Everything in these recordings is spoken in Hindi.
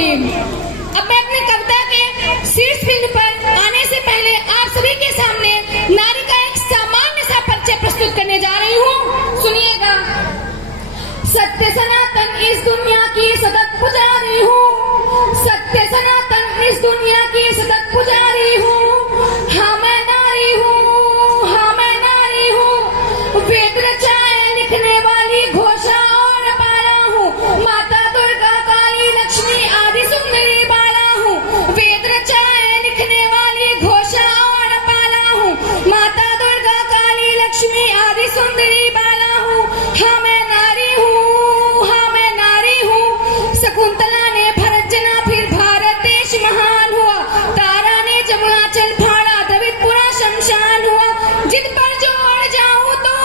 होती। अब मैं अपनी कविता के शीर्ष बिंदु पर आने से पहले आप सभी के सामने नारी का एक सामान्य सा परिचय प्रस्तुत करने जा रही हूँ। सुनिएगा। सत्य सनातन इस दुनिया की सतत पुजारी हूँ, सत्य सनातन इस दुनिया की सतत पुजारी हूँ। हाँ मैं नारी हूँ, हाँ मैं नारी हूँ, वेद रचाए लिखने वाली घोषा और बाला हूँ। माता दुर्गा काली लक्ष्मी आदि सुंदरी बाला हूँ, वेद रचाए लिखने वाली घोषा और बाला हूँ। माता दुर्गा काली लक्ष्मी आदि सुंदरी बाला हूँ। हाँ मैं नारी हूँ, हाँ मैं नारी हूँ। शकुंतला ने भरत जना फिर भारत देश महान हुआ। तारा ने जब आंचल फाड़ा तभी पूरा शमशान हुआ। जिद पर जो अड़ जाऊं तो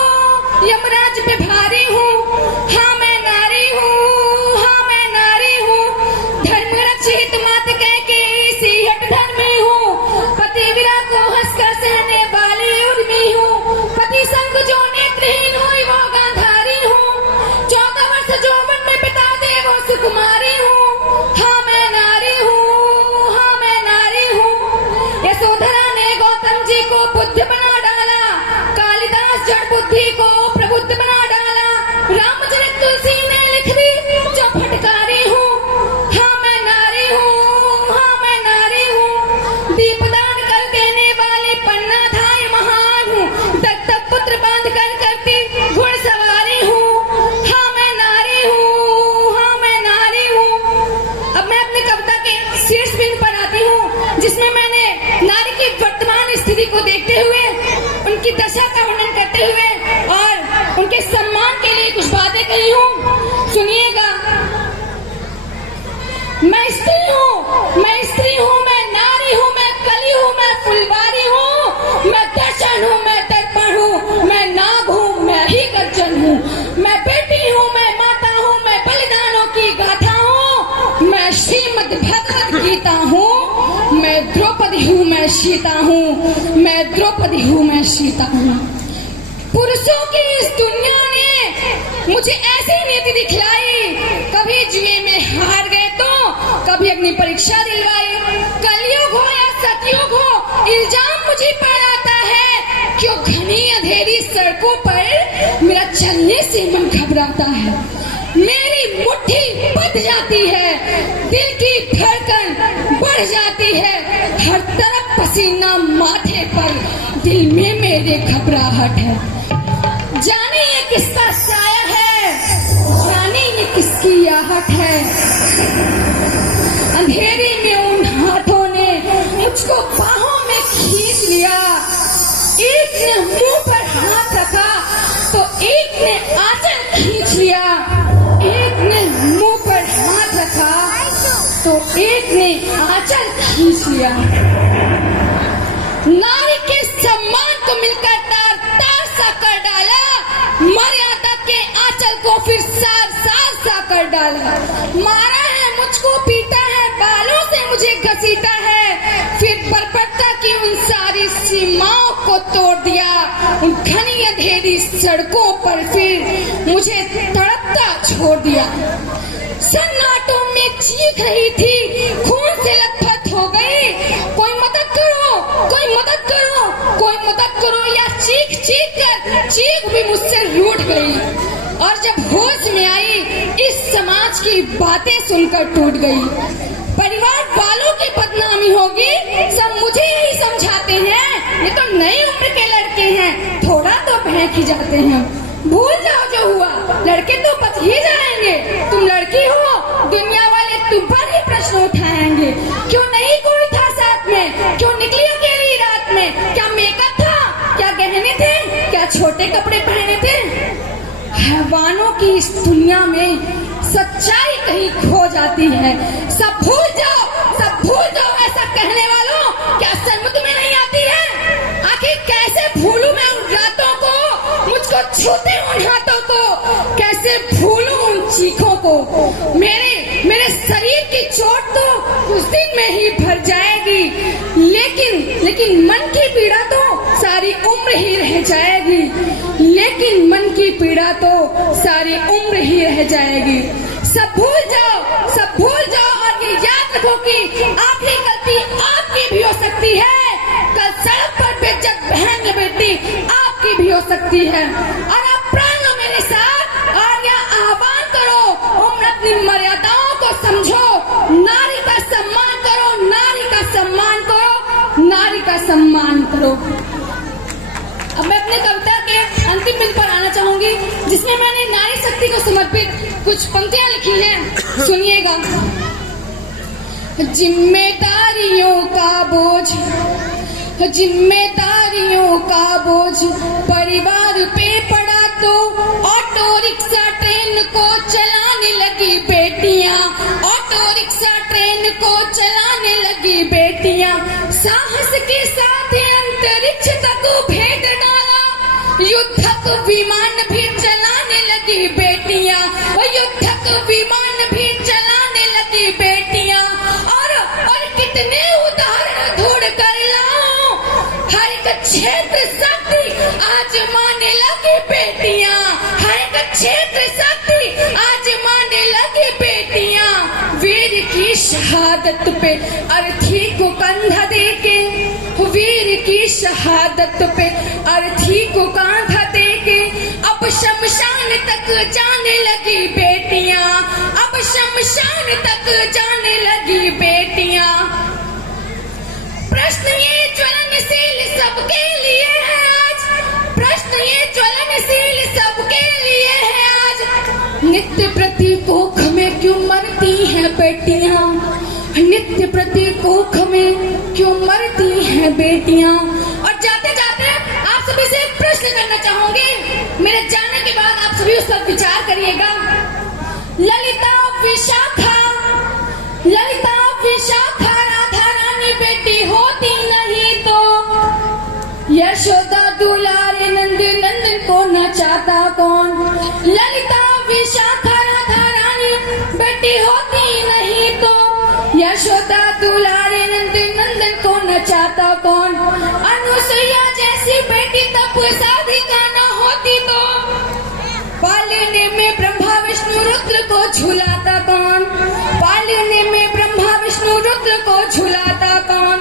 यमराज पे भारी हूँ। हाँ मैं नारी हूँ, हाँ मैं नारी हूँ। धर्म रक्षित मात कह के इसी हट धर्मी हूँ। पति विरा को हंसकर सहने वाली उर्मी हूँ। पति संग जो नेत्रहीन हुई वो गांधारी हूँ। 14 वर्ष जौवन में बिता दे वो सुकुमारी हूँ। हाँ मैं नारी हूँ, हाँ मैं नारी हूँ। यशोधरा ने गौतम जी को बुद्ध बना डाला, कालिदास जड़ बुद्धि को प्रबुद्ध बना डाला। रामचरित तुलसी ने लिख दी जो फटकारी हूँ। हाँ मैं नारी हूँ, हाँ मैं नारी हूँ। दीपदान कर देने वाली पन्नाधाय महान हूँ। दत्तक पुत्र बांध कर करती घुड़सवारी हूँ। हाँ मैं नारी हूँ, हाँ मैं नारी हूँ। अब मैं अपनी कविता के शीर्ष बिंदु पर आती हूँ, जिसमें मैंने नारी की वर्तमान स्थिति को देखते हुए, उनकी दशा का वर्णन करते हुए और उनके सम्मान के लिए कुछ बातें कही हूँ। सुनिएगा। मैं स्त्री हूँ, मैं स्त्री हूँ, मैं नारी हूँ, मैं कली हूँ, मैं फुलवारी हूँ, मैं दर्शन हूँ, मैं दर्पण हूँ, मैं नाग हूँ, मैं ही गर्जन हूँ। मैं बेटी हूँ, मैं माता हूँ, मैं बलिदानों की गाथा हूँ। मैं श्रीमद् भगवद गीता हूँ, मैं द्रौपदी हूँ, मैं सीता हूँ, मैं द्रौपदी हूँ, मैं सीता हूँ। पुरुषों की इस दुनिया ने मुझे ऐसी नीति दिखलाई, कभी जुए में हार गए तो कभी अग्नि परीक्षा दिलवाई। कलयुग हो या सतयुग हो, इल्जाम मुझे पर आता है। क्यों घनी अंधेरी सड़कों पर मेरा चलने से मन घबराता है। मेरी मुट्ठी बंध जाती है, दिल की धड़कन बढ़ जाती है। हर तरफ पसीना माथे पर, दिल में मेरे घबराहट है। जाने ये किसका साया है, जाने ये किसकी आहट है। अंधेरी में उन हाथों ने मुझको बाहों में खींच लिया। एक ने मुंह पर हाथ रखा तो एक ने आंचल खींच लिया। एक ने मुंह पर हाथ रखा तो एक ने आंचल खींच लिया। नारी के सम्मान को मिलकर तार तार सा कर डाला। मर्यादा के आंचल को फिर सार सार सा कर डाला। मारा है मुझको, पीटा है, बालों से मुझे घसीटा है। फिर बर्बरता की उन सारी सीमाओं को तोड़ दिया। उन घनी अंधेरी सड़कों पर फिर मुझे तड़पता छोड़ दिया। सन्नाटों में चीख रही थी, खून से लथपथ हो गई। कोई मदद करो, कोई मदद करो, कोई मदद करो। या चीख चीख कर चीख भी मुझसे रूठ गई। और जब होश में आई, इस समाज की बातें सुनकर टूट गई। परिवार वालों की बदनामी होगी, सब मुझे यही समझाते हैं। ये तो नई उम्र के लड़के हैं, थोड़ा तो बहक ही जाते हैं। भूल जाओ जो हुआ, लड़के तो बच ही जाएंगे। तुम लड़की हो, दुनिया वाले तुम पर ही प्रश्न उठाएंगे। क्यों नहीं कोई था साथ में, क्यों निकली अकेली रात में। क्या मेकअप था, क्या गहने थे, क्या छोटे कपड़े पहने थे। हैवानों की इस दुनिया में सच्चाई कहीं खो जाती है। सब भूल जाओ, सब भूल जाओ। ऐसा कहने वालों, क्या समझ में नहीं आती है। आखिर कैसे भूलूं मैं उन रातों को, मुझको छूते उन हाथों को। कैसे भूलूं उन चीखों को। मेरे शरीर की चोट तो कुछ दिन में ही भर जाएगी, लेकिन मन की पीड़ा तो सारी उम्र ही रह जाएगी। लेकिन मन की पीड़ा तो सारी उम्र ही रह जाएगी। सब भूल जाओ, सब भूल जाओ और ये रखो कि आखिरी गलती आपकी भी हो सकती है। कल सड़क पर बेइज्जत बहन बेटी आपकी भी हो सकती है। और आप प्राण लो मेरे साथ और यह आह्वान करो, उम्र अपनी मर्यादाओं को समझो, नारी का सम्मान करो, नारी का सम्मान करो, नारी का सम्मान करो। अब मैं अपनी कविता के अंतिम बिंदु पर आना चाहूंगी, जिसमें मैंने नारी शक्ति को समर्पित कुछ पंक्तियां लिखी हैं। सुनिएगा। जिम्मेदारियों का बोझ, जिम्मेदारियों का बोझ परिवार पे पड़ा तो ऑटो रिक्शा ट्रेन को चलाने लगी बेटियां, ऑटो रिक्शा ट्रेन को चलाने लगी बेटियां। साहस के साथ अंतरिक्ष तक भेद डाला, युद्धक विमान भी चलाने लगी बेटियां, युद्धक विमान भी चलाने लगी बेटियां। और कितने उदाहरण ढूंढ कर लाऊं, हर एक क्षेत्र शक्ति आजमाने लगी बेटियां, हर एक क्षेत्र शक्ति आजमाने लगी बेटियां। वीर की शहादत पे अर्थी को कंधा देके, वीर की शहादत पे अर्थी को कंधा देके अब शमशान तक जाने लगी बेटियां, अब शमशान तक जाने लगी बेटियां। प्रश्न ये ज्वलनशील सबके लिए है आज, प्रश्न ये ज्वलनशील सबके लिए है आज। नित्य प्रति कोख में क्यों मरती हैं बेटियां, नित्य प्रति कोख में क्यों मरती हैं बेटियां। और जाते जाते आप सभी से एक प्रश्न करना चाहूंगी, मेरे जाने के बाद आप सभी उस पर विचार करिएगा। ललिता विशाखा, ललिता विशाखा राधा रानी बेटी होती नहीं तो यशोदा दुलारे नंद नंदन को न चाहता कौन। ललिता विशाखा राधा रानी बेटी होती नहीं तो यशोदा दुलारे नंद नंदन को न चाहता कौन। अनुसुईया जैसी बेटी तब साधिका न होती तो पालने में ब्रह्मा विष्णु रुद्र को झुलाता कौन, पालने में ब्रह्मा विष्णु रुद्र को झुलाता कौन।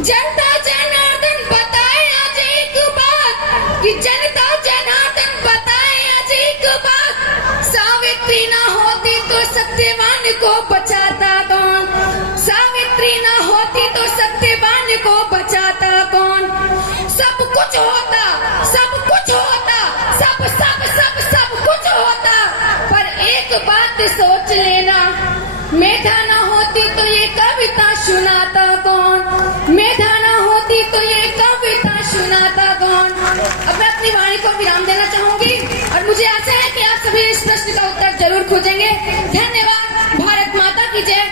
जनता जनार्दन बताए आज एक बात, कि जनता जनार्दन बताए आज एक बात, सावित्री ना होती तो सत्यवान को बचाता कौन, सावित्री ना होती तो सत्यवान को बचाता कौन। सब कुछ होता, सब कुछ होता, सब सब सब सब कुछ होता, पर एक बात सोच लेना, मेधा ना होती तो ये कविता सुनाता कौन, मेधा ना होती तो ये कविता सुनाता कौन। अब मैं अपनी वाणी को विराम देना चाहूंगी और मुझे आशा है कि आप सभी इस प्रश्न का उत्तर जरूर खोजेंगे। धन्यवाद। भारत माता की जय।